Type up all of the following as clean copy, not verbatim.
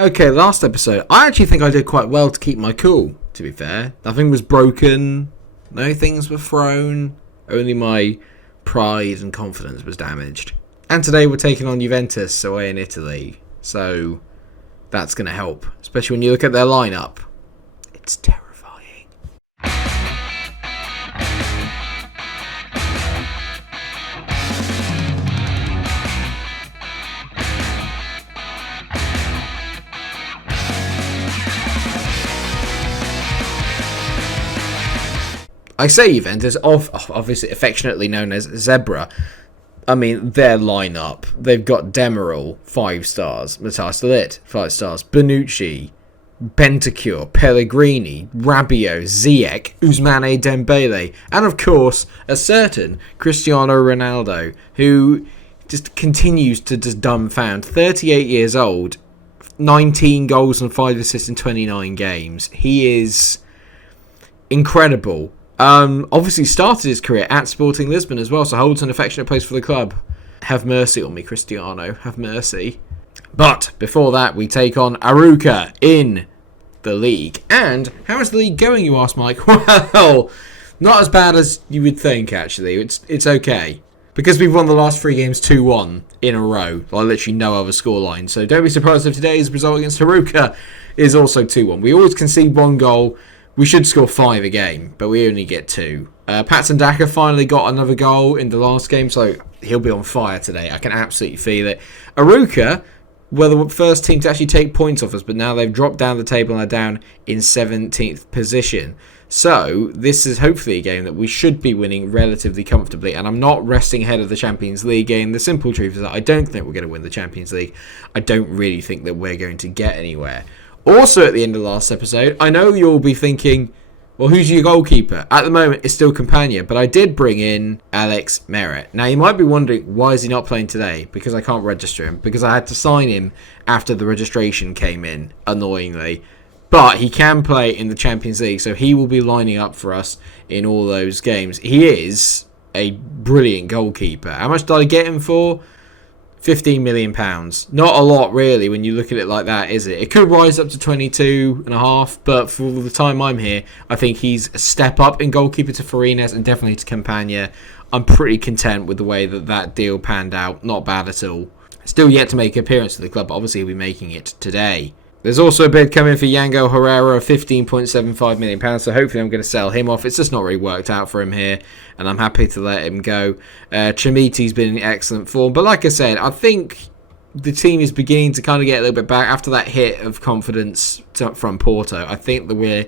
Okay, last episode, I actually think I did quite well to keep my cool, to be fair. Nothing was broken, no things were thrown, only my pride and confidence was damaged. And today we're taking on Juventus away in Italy, so that's going to help, especially when you look at their lineup. It's terrifying. I say Juventus, obviously affectionately known as Zebra. I mean, their lineup. They've got Demiral, 5 stars. Matthias de Ligt, 5 stars. Bonucci, Bentancur, Pellegrini, Rabiot, Ziyech, Ousmane Dembele. And of course, a certain Cristiano Ronaldo, who just continues to just dumbfound. 38 years old, 19 goals and 5 assists in 29 games. He is incredible. Obviously started his career at Sporting Lisbon as well, so holds an affectionate place for the club. Have mercy on me, Cristiano. Have mercy. But before that, we take on Arouca in the league. And how is the league going, you ask, Mike? Well, not as bad as you would think, actually. It's okay. Because we've won the last 3 games 2-1 in a row. Like literally no other scoreline. So don't be surprised if today's result against Arouca is also 2-1. We always concede 1 goal. We should score 5 a game, but we only get 2. Patson Daka finally got another goal in the last game, so he'll be on fire today. I can absolutely feel it. Arouca were the first team to actually take points off us, but now they've dropped down the table and are down in 17th position. So this is hopefully a game that we should be winning relatively comfortably, and I'm not resting ahead of the Champions League game. The simple truth is that I don't think we're going to win the Champions League. I don't really think that we're going to get anywhere. Also, at the end of the last episode, I know you'll be thinking, well, who's your goalkeeper? At the moment, it's still Campagna, but I did bring in Alex Meret. Now, you might be wondering, why is he not playing today? Because I can't register him. Because I had to sign him after the registration came in, annoyingly. But he can play in the Champions League, so he will be lining up for us in all those games. He is a brilliant goalkeeper. How much did I get him for? £15 million. Not a lot, really, when you look at it like that, is it? It could rise up to 22.5, but for the time I'm here, I think he's a step up in goalkeeper to Farines and definitely to Campagna. I'm pretty content with the way that deal panned out. Not bad at all. Still yet to make an appearance to the club, but obviously he'll be making it today. There's also a bid coming for Yango Herrera of £15.75 million, so hopefully I'm going to sell him off. It's just not really worked out for him here, and I'm happy to let him go. Chamiti's been in excellent form, but like I said, I think the team is beginning to kind of get a little bit back after that hit of confidence from Porto. I think that we're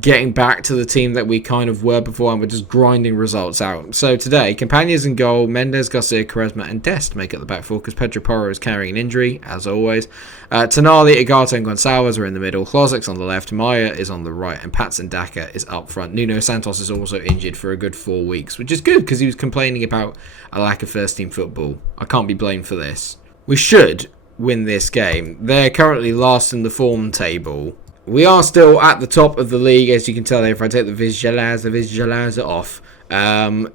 getting back to the team that we kind of were before, and we're just grinding results out. So today, Campagna's in goal, Mendes, Garcia, Quaresma and Dest make up the back four because Pedro Porro is carrying an injury, as always. Tonali, Igarte and Gonçalves are in the middle, Klozek's on the left, Maya is on the right, and Patson Daka is up front. Nuno Santos is also injured for a good 4 weeks, which is good because he was complaining about a lack of first-team football. I can't be blamed for this. We should win this game. They're currently last in the form table. We are still at the top of the league, as you can tell there. If I take the visualizer off,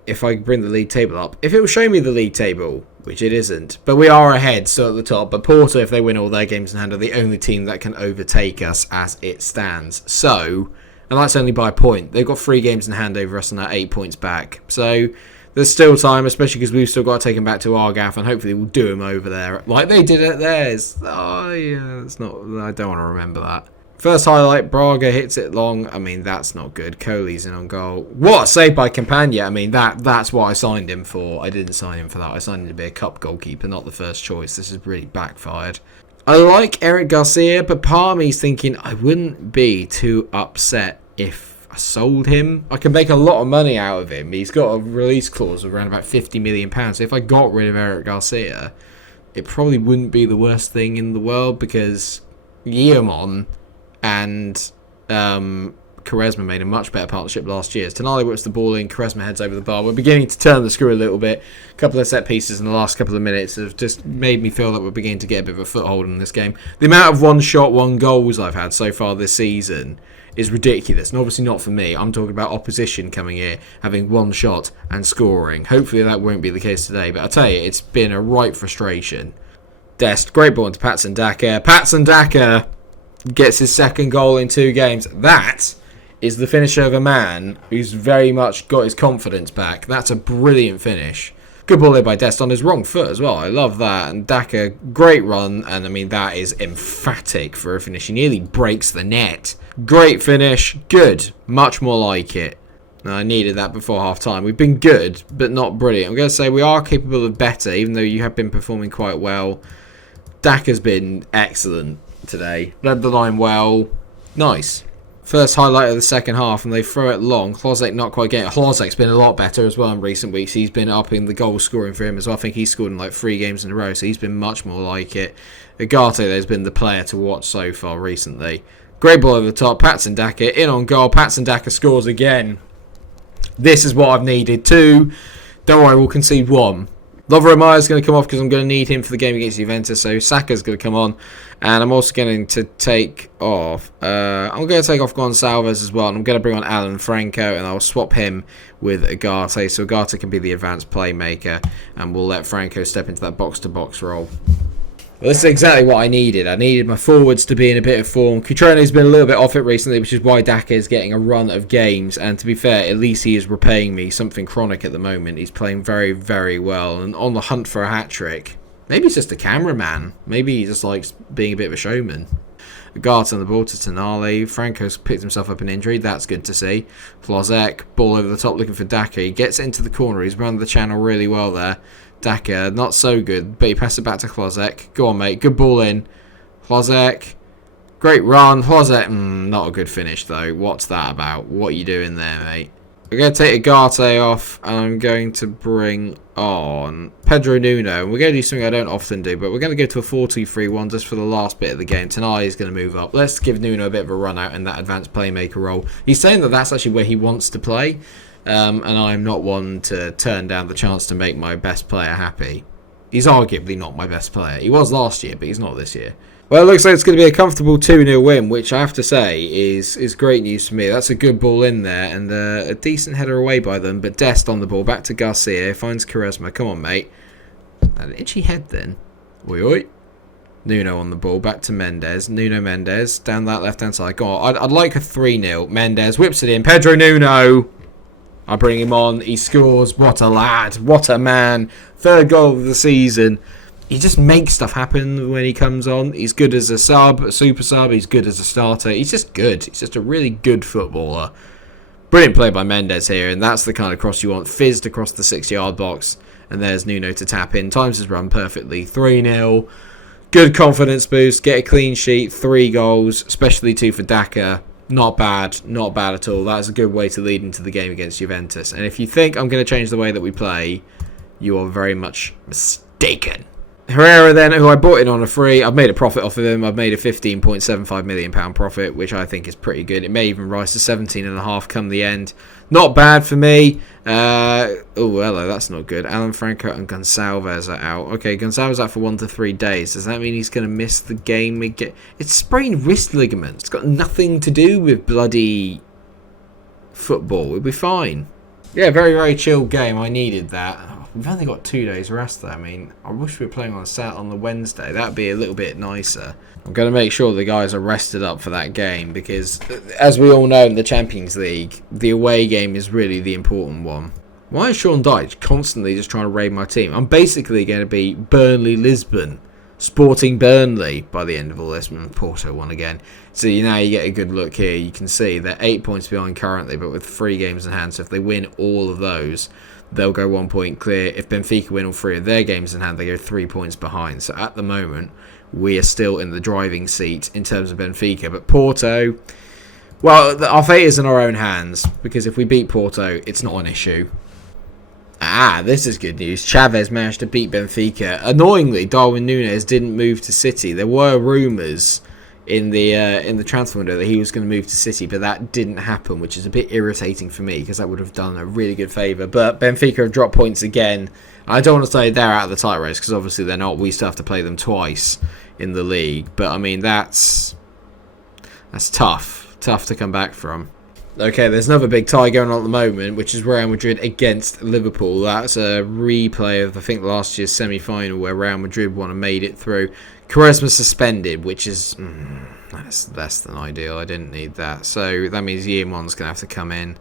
if I bring the league table up, if it will show me the league table, which it isn't, but we are ahead, still at the top. But Porto, if they win all their games in hand, are the only team that can overtake us as it stands. So, and that's only by a point. They've got 3 games in hand over us and are 8 points back. So there's still time, especially because we've still got to take them back to Argath, and hopefully we'll do them over there like they did at theirs. Oh yeah, it's not. I don't want to remember that. First highlight, Braga hits it long. I mean, that's not good. Coley's in on goal. What a save by Campagna. I mean, that's what I signed him for. I didn't sign him for that. I signed him to be a cup goalkeeper, not the first choice. This has really backfired. I like Eric Garcia, but part of me is thinking I wouldn't be too upset if I sold him. I can make a lot of money out of him. He's got a release clause of around about £50 million. So if I got rid of Eric Garcia, it probably wouldn't be the worst thing in the world because Guillamon and Quaresma made a much better partnership last year. As Tonali whips the ball in, Quaresma heads over the bar. We're beginning to turn the screw a little bit. A couple of set pieces in the last couple of minutes have just made me feel that we're beginning to get a bit of a foothold in this game. The amount of one shot, one goals I've had so far this season is ridiculous. And obviously not for me. I'm talking about opposition coming here, having one shot and scoring. Hopefully that won't be the case today. But I tell you, it's been a right frustration. Dest, great ball into Patson Daka. Patson Daka gets his second goal in 2 games. That is the finisher of a man who's very much got his confidence back. That's a brilliant finish. Good ball there by Dest on his wrong foot as well. I love that. And Daka, great run. And I mean, that is emphatic for a finish. He nearly breaks the net. Great finish. Good. Much more like it. I needed that before half time. We've been good, but not brilliant. I'm going to say we are capable of better, even though you have been performing quite well. Daka's been excellent today. Led the line well. Nice. First highlight of the second half, and they throw it long. Hlozek not quite getting it. Hlozek's been a lot better as well in recent weeks. He's been upping the goal scoring for him as well. I think he's scored in like 3 games in a row, so he's been much more like it. Agate has been the player to watch so far recently. Great ball over the top. Patson Daka in on goal. Patson Daka scores again. This is what I've needed. 2. Don't worry, we'll concede 1. Lovro-Meyer's going to come off because I'm going to need him for the game against Juventus. So Saka's going to come on. And I'm also going to take off. I'm going to take off Gonçalves as well. And I'm going to bring on Alan Franco. And I'll swap him with Agate. So Agate can be the advanced playmaker. And we'll let Franco step into that box-to-box role. Well, this is exactly what I needed. I needed my forwards to be in a bit of form. Cutrone's been a little bit off it recently, which is why Daka is getting a run of games. And to be fair, at least he is repaying me something chronic at the moment. He's playing very, very well and on the hunt for a hat-trick. Maybe he's just a cameraman. Maybe he just likes being a bit of a showman. Agate on the ball to Tonali. Franco's picked himself up an injury. That's good to see. Hlozek, ball over the top looking for Daka. He gets into the corner. He's run the channel really well there. Daka, not so good, but he passes it back to Hlozek. Go on, mate. Good ball in. Hlozek. Great run. Hlozek, not a good finish, though. What's that about? What are you doing there, mate? We're going to take Agate off, and I'm going to bring on Pedro Nuno. We're going to do something I don't often do, but we're going to go to a 4-2-3-1 just for the last bit of the game. Tonali is going to move up. Let's give Nuno a bit of a run out in that advanced playmaker role. He's saying that that's actually where he wants to play. And I'm not one to turn down the chance to make my best player happy. He's arguably not my best player. He was last year, but he's not this year. Well, it looks like it's going to be a comfortable 2-0 win, which I have to say is great news for me. That's a good ball in there and a decent header away by them. But Dest on the ball, back to Garcia, finds Quaresma. Come on, mate. An itchy head then. Oi, oi. Nuno on the ball, back to Mendes. Nuno Mendes, down that left-hand side. Go on, I'd like a 3-0. Mendes whips it in. Pedro Nuno. I bring him on. He scores. What a lad. What a man. 3rd goal of the season. He just makes stuff happen when he comes on. He's good as a sub, a super sub. He's good as a starter. He's just good. He's just a really good footballer. Brilliant play by Mendes here. And that's the kind of cross you want. Fizzed across the 6-yard box. And there's Nuno to tap in. Times his run perfectly. 3-0. Good confidence boost. Get a clean sheet. 3 goals. Especially 2 for Daka. Not bad. Not bad at all. That is a good way to lead into the game against Juventus. And if you think I'm going to change the way that we play, you are very much mistaken. Herrera then, who I bought in on a free. I've made a profit off of him. I've made a £15.75 million profit, which I think is pretty good. It may even rise to 17.5 come the end. Not bad for me. Oh, hello, that's not good. Alan Franco and Gonçalves are out. Okay, Gonçalves out for 1 to 3 days. Does that mean he's going to miss the game again? It's sprained wrist ligament. It's got nothing to do with bloody football. We'll be fine. Yeah, very, very chill game. I needed that. We've only got 2 days rest though. I mean, I wish we were playing on the Wednesday. That'd be a little bit nicer. I'm going to make sure the guys are rested up for that game because, as we all know in the Champions League, the away game is really the important one. Why is Sean Dyche constantly just trying to raid my team? I'm basically going to be Burnley Lisbon, Sporting Burnley by the end of all this. Porto won again. So now you get a good look here. You can see they're 8 points behind currently, but with 3 games in hand. So if they win all of those, they'll go 1 point clear. If Benfica win all 3 of their games in hand, they go 3 points behind. So at the moment, we are still in the driving seat in terms of Benfica. But Porto, well, our fate is in our own hands because if we beat Porto, it's not an issue. This is good news. Chavez managed to beat Benfica. Annoyingly, Darwin Núñez didn't move to City. There were rumours in the transfer window that he was going to move to City, but that didn't happen, which is a bit irritating for me because that would have done a really good favour. But Benfica have dropped points again. I don't want to say they're out of the title race because obviously they're not. We still have to play them twice in the league. But I mean, that's tough to come back from. Okay, there's another big tie going on at the moment, which is Real Madrid against Liverpool. That's a replay of, I think, last year's semi-final where Real Madrid won and made it through. Quaresma suspended, which is that's less than ideal. I didn't need that. So that means Yeomon's going to have to come in.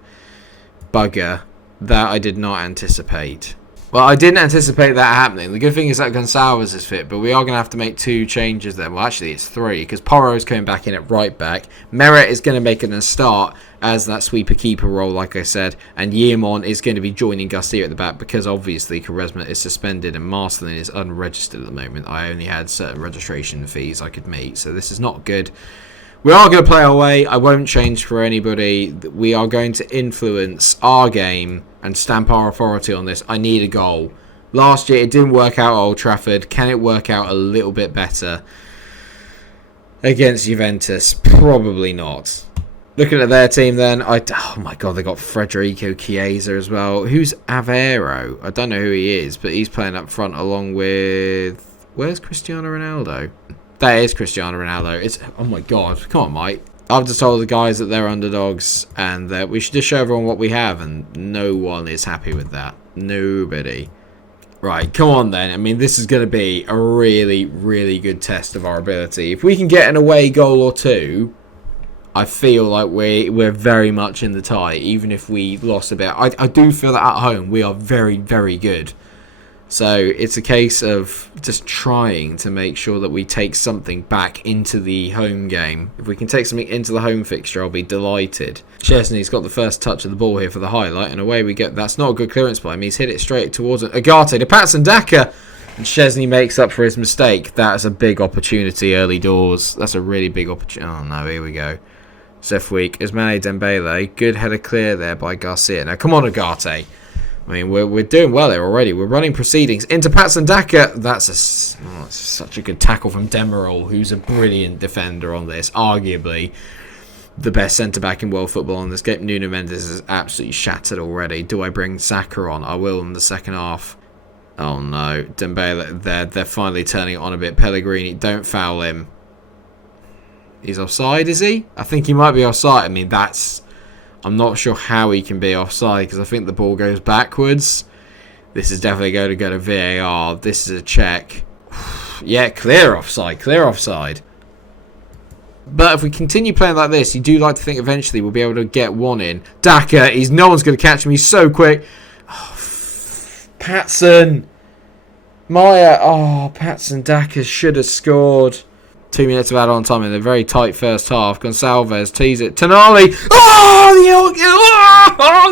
Bugger. That I did not anticipate. Well, I didn't anticipate that happening. The good thing is that Gonçalves is fit, but we are going to have to make 2 changes there. Well, actually, it's 3, because Porro is coming back in at right back. Meret is going to make a start as that sweeper-keeper role, like I said, and Yeomon is going to be joining Garcia at the back, because obviously Quaresma is suspended and Marston is unregistered at the moment. I only had certain registration fees I could meet, so this is not good. We are going to play our way. I won't change for anybody. We are going to influence our game and stamp our authority on this. I need a goal. Last year, it didn't work out at Old Trafford. Can it work out a little bit better against Juventus? Probably not. Looking at their team then, oh my god, they got Federico Chiesa as well. Who's Aveiro? I don't know who he is, but he's playing up front along with... Where's Cristiano Ronaldo? That is Cristiano Ronaldo. It's oh my god, come on, mate. I've just told the guys that they're underdogs and that we should just show everyone what we have, and no one is happy with that. Nobody. Right, come on then. I mean, this is going to be a really, really good test of our ability. If we can get an away goal or 2, I feel like we're very much in the tie, even if we lost a bit. I do feel that at home we are very, very good. So it's a case of just trying to make sure that we take something back into the home game. If we can take something into the home fixture, I'll be delighted. Chesney's got the first touch of the ball here for the highlight, and away we go. That's not a good clearance by him. He's hit it straight towards it. Agate to Patson Daka, and Chesney makes up for his mistake. That's a big opportunity early doors. That's a really big opportunity. Oh no, here we go. Zefweek, Ousmane Dembele. Good header clear there by Garcia. Now come on, Agate. I mean, we're doing well here already. We're running proceedings into Patson Daka. That's such a good tackle from Demiral, who's a brilliant defender on this. Arguably the best centre-back in world football on this game. Nuno Mendes is absolutely shattered already. Do I bring Saka on? I will in the second half. Oh no, Dembele, they're finally turning it on a bit. Pellegrini, don't foul him. He's offside, is he? I think he might be offside. I mean, I'm not sure how he can be offside because I think the ball goes backwards. This is definitely going to go to VAR. This is a check. Yeah, clear offside. Clear offside. But if we continue playing like this, you do like to think eventually we'll be able to get one in. Daka, no one's going to catch him. He's so quick. Oh, Patson. Maya. Oh, Patson Daka should have scored. 2 minutes of add-on time in a very tight first half. Gonçalves tees it. Tonali. Oh,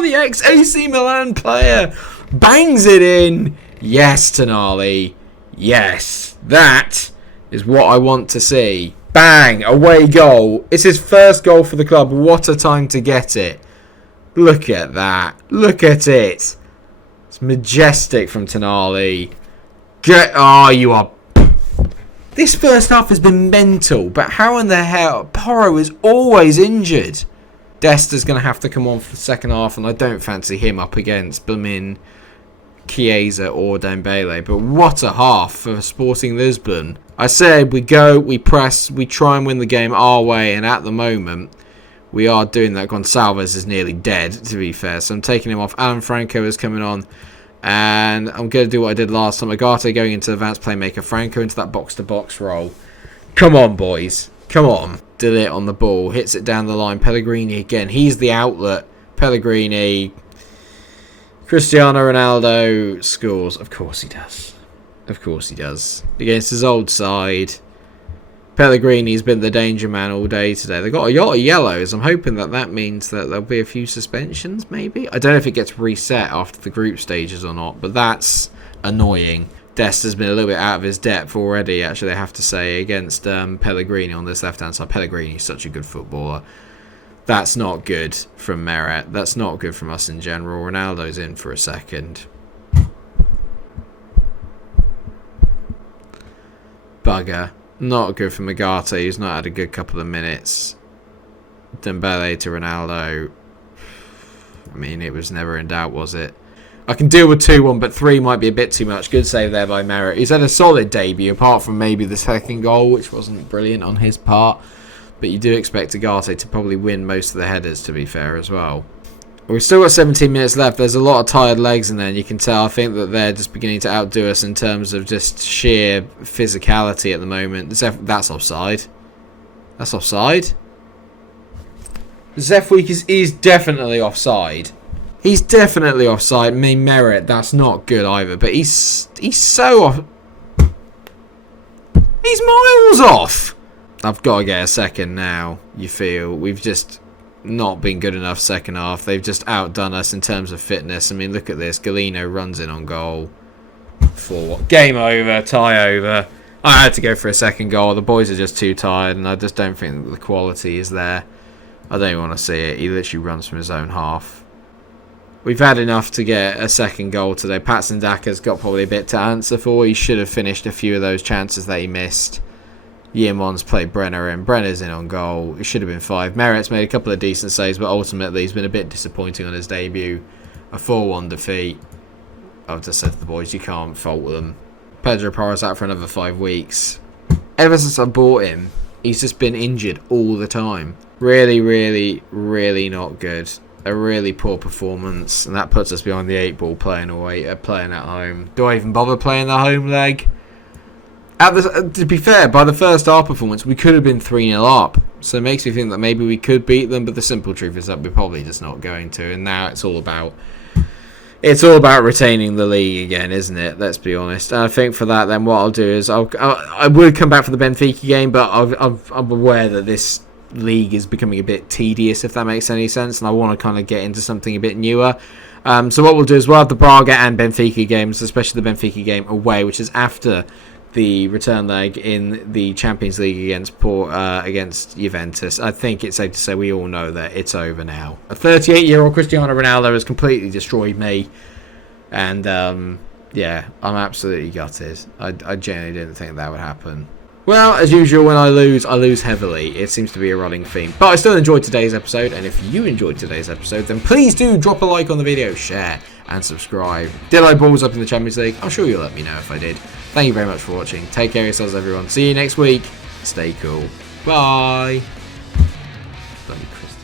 the ex-AC Milan player bangs it in. Yes, Tonali. Yes, that is what I want to see. Bang, away goal. It's his first goal for the club. What a time to get it. Look at that. Look at it. It's majestic from Tonali. Oh, you are... This first half has been mental, but how in the hell... Porro is always injured. Desta's going to have to come on for the second half, and I don't fancy him up against Blamin, Chiesa or Dembele. But what a half for Sporting Lisbon. I said we go, we press, we try and win the game our way, and at the moment, we are doing that. Gonçalves is nearly dead, to be fair, so I'm taking him off. Alan Franco is coming on. And I'm going to do what I did last time. Agate going into advanced playmaker. Franco into that box-to-box role. Come on, boys. Come on. Delete on the ball. Hits it down the line. Pellegrini again. He's the outlet. Pellegrini. Cristiano Ronaldo scores. Of course he does. Of course he does. Against his old side. Pellegrini's been the danger man all day today. They've got a lot of yellows. I'm hoping that means that there'll be a few suspensions, maybe. I don't know if it gets reset after the group stages or not, but that's annoying. Dest has been a little bit out of his depth already, actually, I have to say, against Pellegrini on this left-hand side. Pellegrini's such a good footballer. That's not good from Meret. That's not good from us in general. Ronaldo's in for a second. Bugger. Not good for Agate. He's not had a good couple of minutes. Dembele to Ronaldo. I mean, it was never in doubt, was it? I can deal with 2-1, but 3 might be a bit too much. Good save there by Meret. He's had a solid debut, apart from maybe the second goal, which wasn't brilliant on his part. but you do expect Agate to probably win most of the headers, to be fair, as well. We've still got 17 minutes left. There's a lot of tired legs in there, and you can tell, I think, that they're just beginning to outdo us in terms of just sheer physicality at the moment. That's offside. That's offside. Zefweek is definitely offside. He's definitely offside. May merit. That's not good either. But he's so off. He's miles off. I've got to get a second now. You feel we've just not been good enough second half. They've just outdone us in terms of fitness. I mean, look at this. Galeno runs in on goal. 4-1. Game over. Tie over. I had to go for a second goal. The boys are just too tired, and I just don't think that the quality is there. I don't even want to see it. He literally runs from his own half. We've had enough to get a second goal today. Patson Daka's got probably a bit to answer for. He should have finished a few of those chances that he missed. Yeamon's played Brenner in. Brenner's in on goal. It should have been 5. Merritt's made a couple of decent saves, but ultimately he's been a bit disappointing on his debut. A 4-1 defeat. I've just said to the boys, you can't fault them. Pedro Porro's out for another 5 weeks. Ever since I bought him, he's just been injured all the time. Really, really, really not good. A really poor performance, and that puts us behind the 8 ball playing away, playing at home. Do I even bother playing the home leg? To be fair, by the first half performance, we could have been 3-0 up. So it makes me think that maybe we could beat them, but the simple truth is that we're probably just not going to. And now it's all about retaining the league again, isn't it? Let's be honest. And I think for that, then what I'll do is I would come back for the Benfica game, but I'm aware that this league is becoming a bit tedious, if that makes any sense, and I want to kind of get into something a bit newer. So what we'll do is we'll have the Braga and Benfica games, especially the Benfica game away, which is after the return leg in the Champions League against Juventus. I think it's safe to say we all know that it's over now. A 38-year-old Cristiano Ronaldo has completely destroyed me, and yeah, I'm absolutely gutted. I genuinely didn't think that would happen. Well, as usual, when I lose heavily. It seems to be a running theme. But I still enjoyed today's episode, and if you enjoyed today's episode, then please do drop a like on the video, share, and subscribe. Did I balls up in the Champions League? I'm sure you'll let me know if I did. Thank you very much for watching. Take care of yourselves, everyone. See you next week. Stay cool. Bye. Bloody Christian.